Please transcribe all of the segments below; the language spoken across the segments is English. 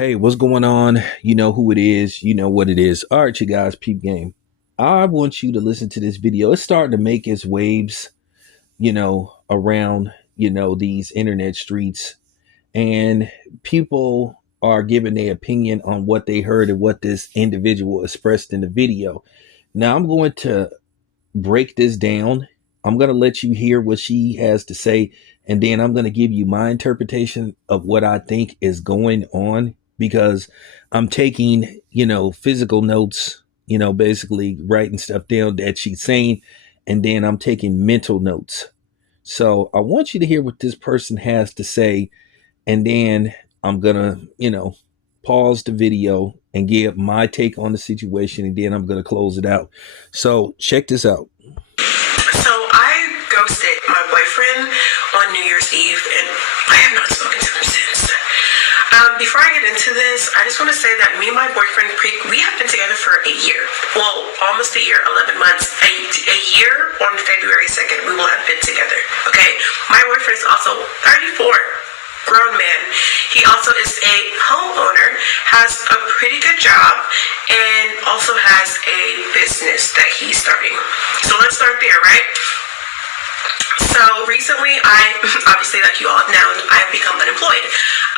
Hey, what's going on? You know who it is. You know what it is. All right, you guys, peep game. I want you to listen to this video. It's starting to make its waves, around, these internet streets. And people are giving their opinion on what they heard and what this individual expressed in the video. Now, I'm going to break this down. I'm going to let you hear what she has to say, and then I'm going to give you my interpretation of what I think is going on because I'm taking, physical notes, basically writing stuff down that she's saying, and then I'm taking mental notes. So I want you to hear what this person has to say, and then I'm going to, pause the video and give my take on the situation, and then I'm going to close it out. So check this out. So I ghosted my boyfriend on New Year's Eve, and I have not spoken to him since. Before I get into this, I just want to say that me and my boyfriend, we have been together for a year. Well, almost a year, 11 months. A year on February 2nd, we will have been together. Okay? My boyfriend is also 34. Grown man. He also is a homeowner, has a pretty good job, and also has a business that he's starting. So let's start there, right? So recently, obviously, like you all know, I've become unemployed.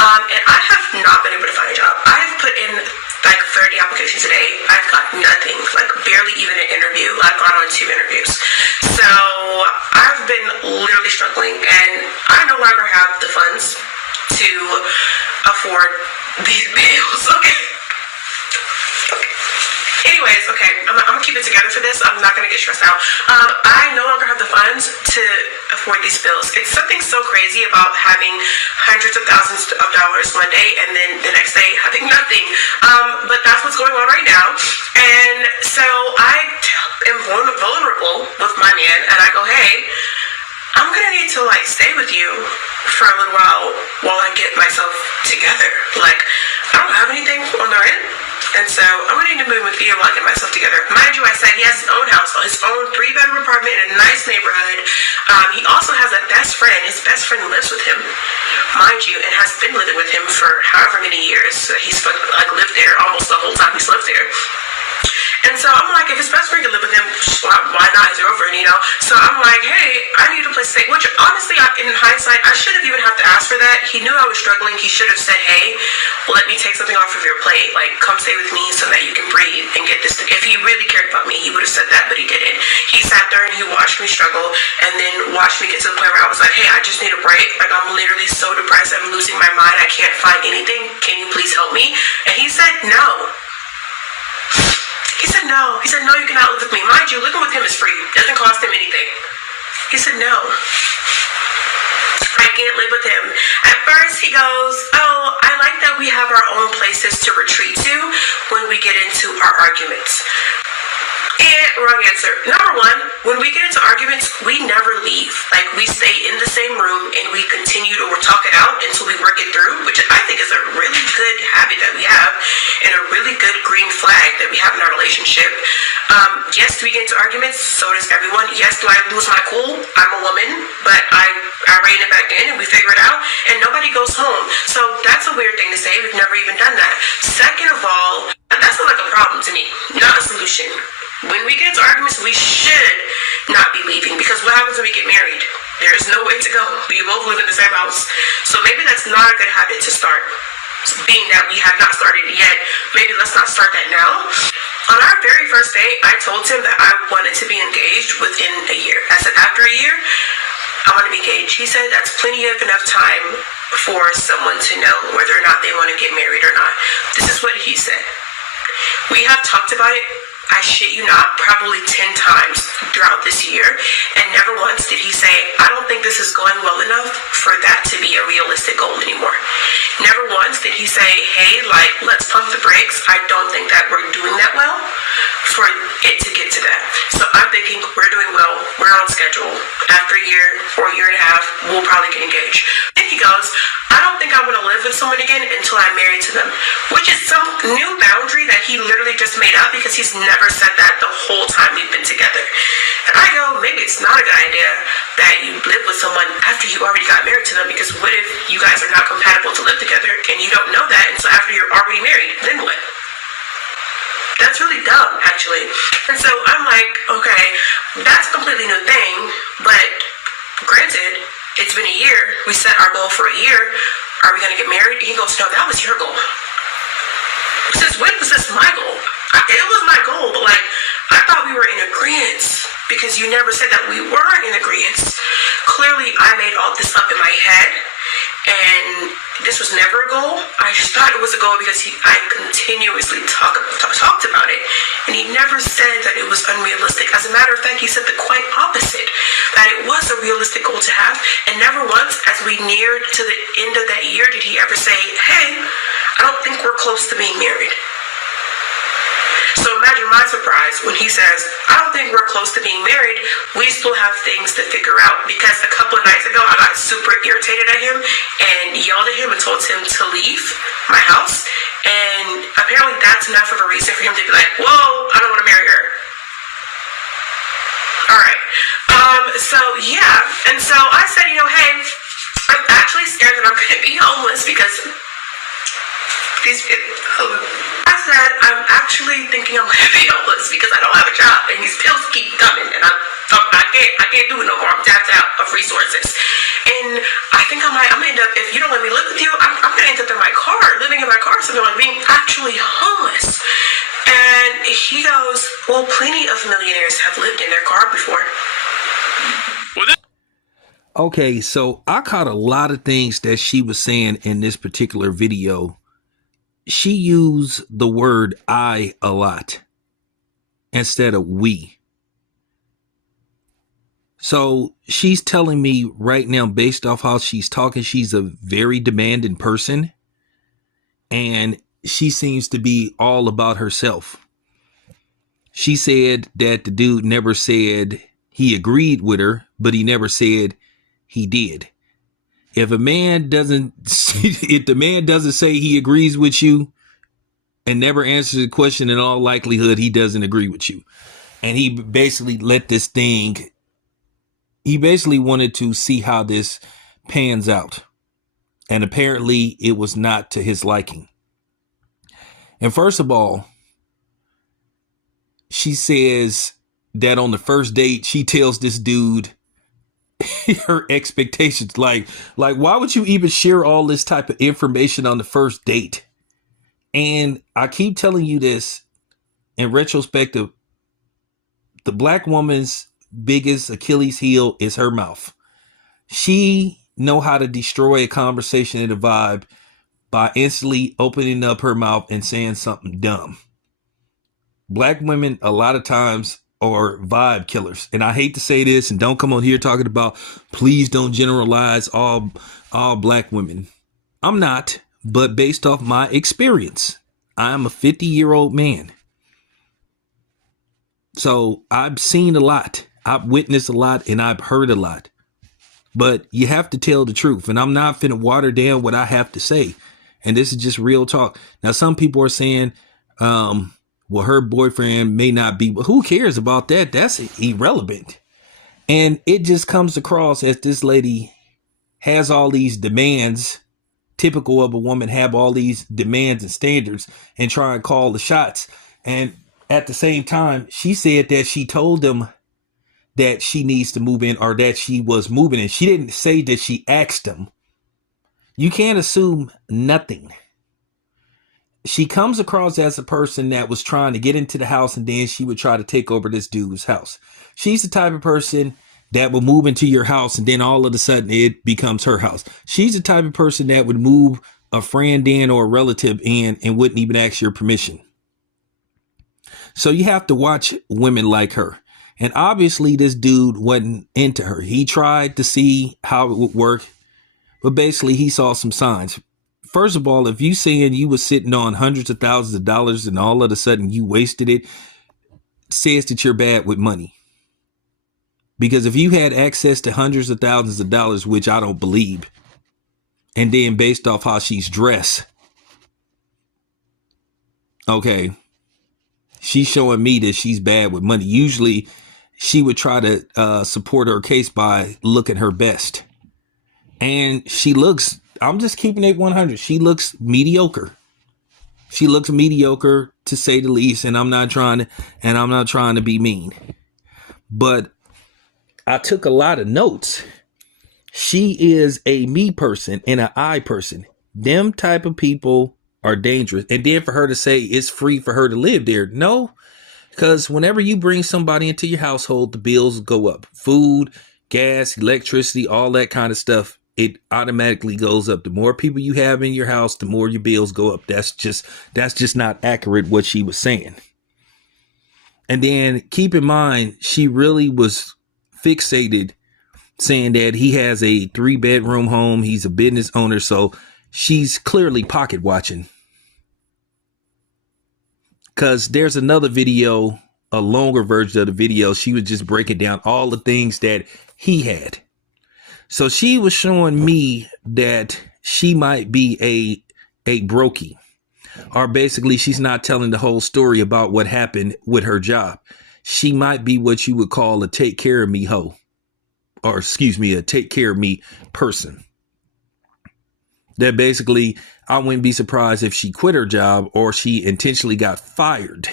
And I have not been able to find a job. I've put in like 30 applications a day. I've got nothing, like barely even an interview. I've gone on 2 interviews. So I've been literally struggling, and I no longer have the funds to afford these bills. Okay. Anyways, okay, I'm gonna keep it together for this. I'm not gonna get stressed out. I no longer have the funds to afford these bills. It's something so crazy about having hundreds of thousands of dollars one day and then the next day having nothing. But that's what's going on right now. And so I am vulnerable with my man, and I go, hey, I'm gonna need to like stay with you for a little while I get myself together. Like, I don't have anything on the rent. And so I'm going to need to move with you while I get myself together. Mind you, I said he has his own house, his own 3-bedroom apartment in a nice neighborhood. He also has a best friend. His best friend lives with him, mind you, and has been living with him for however many years. He's like lived there almost the whole time he's lived there. And so I'm like, if his best friend can live with him, why not his girlfriend, you know? So I'm like, hey, I need a place to stay. Which, honestly, in hindsight, I shouldn't even have to ask for that. He knew I was struggling. He should have said, hey, let me take something off of your plate. Like, come stay with me so that you can breathe and get this. If he really cared about me, he would have said that, but he didn't. He sat there and he watched me struggle and then watched me get to the point where I was like, hey, I just need a break. Like, I'm literally so depressed. I'm losing my mind. I can't find anything. Can you please help me? And he said, no. He said, no. He said, no, you cannot live with me. Mind you, living with him is free. It doesn't cost him anything. He said, no. I can't live with him. At first, he goes, oh, I like that we have our own places to retreat to when we get into our arguments. And wrong answer. Number one, when we get into arguments, we never leave. Like, we stay in the same room and we continue to talk it out until we work it through, which I think is a really good habit that we have and a really good green flag that we have in our relationship. Yes, do we get into arguments? So does everyone. Yes, do I lose my cool? I'm a woman, but I rein it back in and we figure it out, and nobody goes home. So that's a weird thing to say. We've never even done that. Second of all, that's not like a problem to me, not a solution. When we get into arguments, we should not be leaving, because what happens when we get married? There is no way to go. We both live in the same house. So maybe that's not a good habit to start. Being that we have not started it yet, maybe let's not start that now. On our very first date, I told him that I wanted to be engaged within a year. I said, after a year, I want to be engaged. He said that's plenty of enough time for someone to know whether or not they want to get married or not. This is what he said. We have talked about it, I shit you not, probably 10 times throughout this year, and never once did he say, I don't think this is going well enough for that to be a realistic goal anymore. Never once did he say, hey, like, let's pump the brakes. I don't think that we're doing that well for it to get to that. So I'm thinking we're doing well. We're on schedule. After a year or a year and a half, we'll probably get engaged. And he goes, I don't think I want to live with someone again until I'm married to them, which is some new boundary that he literally just made up, because he's never said that the whole time we've been together. And I go, maybe it's not a good idea that you live with someone after you already got married to them, because what if you guys are not compatible to live together and you don't know that until after you're really dumb, actually. And so I'm like, okay, that's a completely new thing, but granted, it's been a year. We set our goal for a year. Are we going to get married? And he goes, no, that was your goal. Since when was this my goal? It was my goal, but like, I thought we were in agreement because you never said that we weren't in agreement. Clearly, I made all this up in my head, and this was never a goal. I just thought it was a goal because I continuously talked about it, and he never said that it was unrealistic. As a matter of fact, he said the quite opposite, that it was a realistic goal to have, and never once, as we neared to the end of that year, did he ever say, hey, I don't think we're close to being married. So imagine my surprise when he says, I don't think we're close to being married. We still have things to figure out, because a couple of nights ago, I got super irritated at him and yelled at him and told him to leave my house. And apparently that's enough of a reason for him to be like, whoa, I don't want to marry her. All right. So yeah. And so I said, hey, I'm actually scared that I'm going to be homeless because I said, I'm actually thinking I'm going to be homeless because I don't have a job and these bills keep coming and I can't do it no more. I'm tapped out of resources. And I think I'm going to end up, if you don't let me live with you, I'm going to end up in my car, living in my car, something like being actually homeless. And he goes, well, plenty of millionaires have lived in their car before. Okay, so I caught a lot of things that she was saying in this particular video. She used the word I a lot instead of we. So she's telling me right now, based off how she's talking, she's a very demanding person. And she seems to be all about herself. She said that the dude never said he agreed with her, but he never said he did. If the man doesn't say he agrees with you and never answers the question, in all likelihood, he doesn't agree with you. And he basically he basically wanted to see how this pans out. And apparently it was not to his liking. And first of all, she says that on the first date, she tells this dude her expectations. Like why would you even share all this type of information on the first date? And I keep telling you this in retrospective, the black woman's biggest Achilles heel is her mouth. She know how to destroy a conversation and a vibe by instantly opening up her mouth and saying something dumb. Black women a lot of times are vibe killers. And I hate to say this, and don't come on here talking about, please don't generalize all black women. I'm not, but based off my experience, I'm a 50-year-old man. So I've seen a lot. I've witnessed a lot and I've heard a lot. But you have to tell the truth. And I'm not finna water down what I have to say. And this is just real talk. Now, some people are saying, well, her boyfriend may not be. Who cares about that? That's irrelevant. And it just comes across as this lady has all these demands, typical of a woman, have all these demands and standards and try and call the shots. And at the same time, she said that she told them that she needs to move in, or that she was moving in. She didn't say that she asked them. You can't assume nothing. She comes across as a person that was trying to get into the house, and then she would try to take over this dude's house. She's the type of person that will move into your house, and then all of a sudden it becomes her house. She's the type of person that would move a friend in or a relative in and wouldn't even ask your permission. So you have to watch women like her. And obviously this dude wasn't into her. He tried to see how it would work, but basically he saw some signs. First of all, if you saying you was sitting on hundreds of thousands of dollars and all of a sudden you wasted it, says that you're bad with money. Because if you had access to hundreds of thousands of dollars, which I don't believe, and then based off how she's dressed, okay, she's showing me that she's bad with money. Usually she would try to support her case by looking her best. And she looks, I'm just keeping it 100. She looks mediocre. She looks mediocre to say the least, and I'm not trying to be mean. But I took a lot of notes. She is a me person and an I person. Them type of people are dangerous. And then for her to say it's free for her to live there. No, because whenever you bring somebody into your household, the bills go up. Food, gas, electricity, all that kind of stuff, it automatically goes up. The more people you have in your house, the more your bills go up. That's just not accurate what she was saying. And then keep in mind, she really was fixated saying that he has a 3-bedroom home. He's a business owner. So she's clearly pocket watching. Because there's another video, a longer version of the video. She was just breaking down all the things that he had. So she was showing me that she might be a brokey. Or basically, she's not telling the whole story about what happened with her job. She might be what you would call a take care of me hoe. Or excuse me, a take care of me person. That basically, I wouldn't be surprised if she quit her job or she intentionally got fired.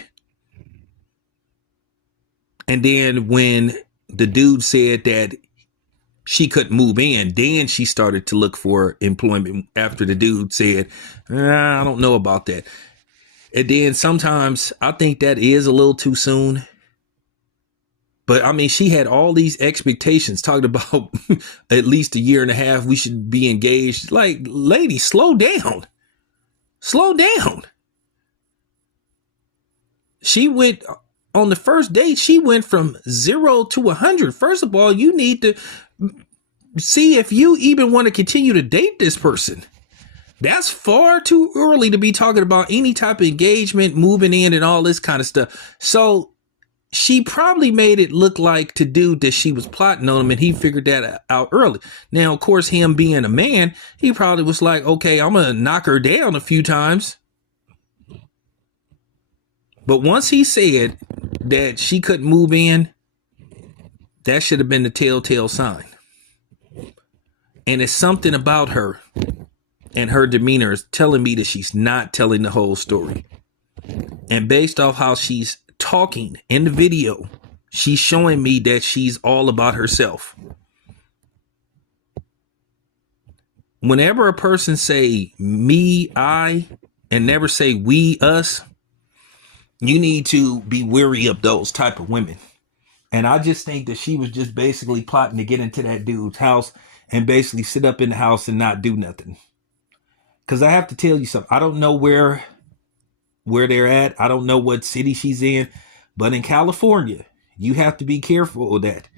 And then when the dude said that she couldn't move in, then she started to look for employment after the dude said, I don't know about that. And then sometimes I think that is a little too soon. But I mean, she had all these expectations talking about at least a year and a half. We should be engaged. Like, lady, slow down. Slow down. She went on the first date. She went from 0 to 100. First of all, you need to see if you even want to continue to date this person. That's far too early to be talking about any type of engagement, moving in and all this kind of stuff. So she probably made it look like to dude that she was plotting on him, and he figured that out early. Now, of course, him being a man, he probably was like, okay, I'm going to knock her down a few times. But once he said that she couldn't move in, that should have been the telltale sign. And it's something about her and her demeanor is telling me that she's not telling the whole story. And based off how she's talking in the video, she's showing me that she's all about herself. Whenever a person say me, I, and never say we, us, you need to be wary of those type of women. And I just think that she was just basically plotting to get into that dude's house and basically sit up in the house and not do nothing. Because I have to tell you something. I don't know where they're at. I don't know what city she's in. But in California, you have to be careful of that.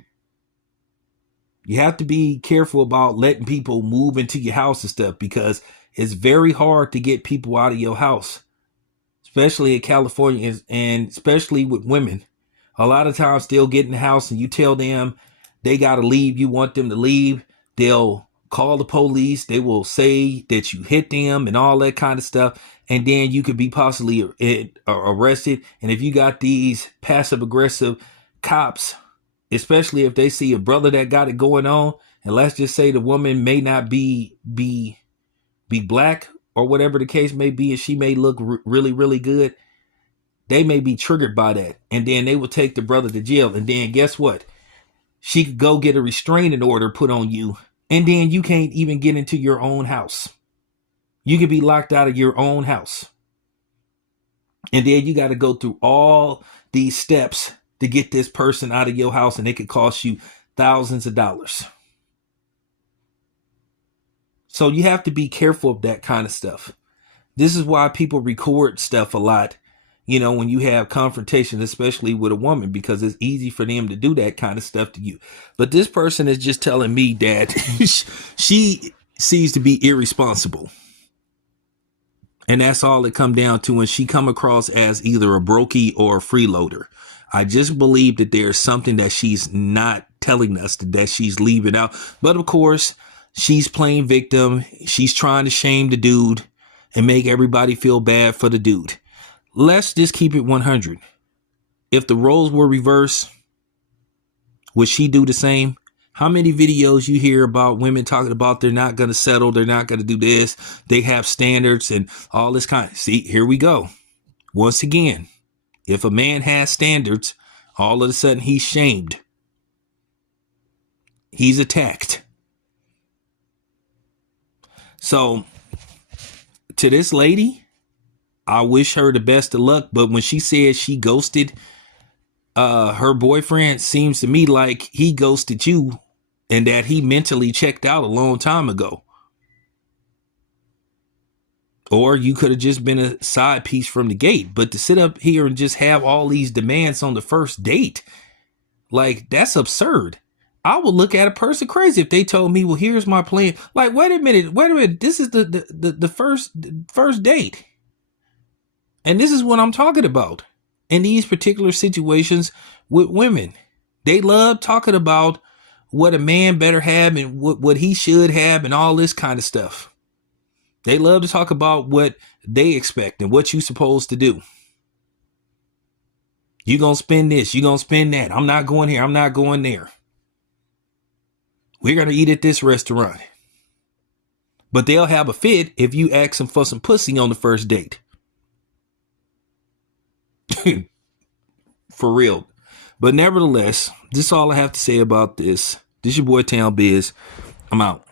You have to be careful about letting people move into your house and stuff, because it's very hard to get people out of your house, especially in California, and especially with women. A lot of times they'll get in the house and you tell them they got to leave. You want them to leave. They'll call the police. They will say that you hit them and all that kind of stuff. And then you could be possibly arrested. And if you got these passive aggressive cops, especially if they see a brother that got it going on, and let's just say the woman may not be black or whatever the case may be, and she may look really, really good, they may be triggered by that. And then they will take the brother to jail. And then guess what? She could go get a restraining order put on you. And then you can't even get into your own house. You could be locked out of your own house. And then you got to go through all these steps to get this person out of your house. And it could cost you thousands of dollars. So you have to be careful of that kind of stuff. This is why people record stuff a lot, you know, when you have confrontation, especially with a woman, because it's easy for them to do that kind of stuff to you. But this person is just telling me that she seems to be irresponsible. And that's all it come down to when she come across as either a brokey or a freeloader. I just believe that there's something that she's not telling us, that she's leaving out. But of course, she's playing victim. She's trying to shame the dude and make everybody feel bad for the dude. Let's just keep it 100. If the roles were reversed, would she do the same? How many videos you hear about women talking about they're not going to settle, they're not going to do this, they have standards and all this kind. See, here we go. Once again, if a man has standards, all of a sudden he's shamed. He's attacked. So to this lady, I wish her the best of luck. But when she said she ghosted her boyfriend, seems to me like he ghosted you and that he mentally checked out a long time ago. Or you could have just been a side piece from the gate. But to sit up here and just have all these demands on the first date, like, that's absurd. I would look at a person crazy if they told me, well, here's my plan. Like, wait a minute. This is the first date. And this is what I'm talking about. In these particular situations with women, they love talking about what a man better have and what he should have and all this kind of stuff. They love to talk about what they expect and what you're supposed to do. You're going to spend this. You're going to spend that. I'm not going here. I'm not going there. We're going to eat at this restaurant. But they'll have a fit if you ask them for some pussy on the first date. For real. But nevertheless, this is all I have to say about this. This is your boy Town Biz. I'm out.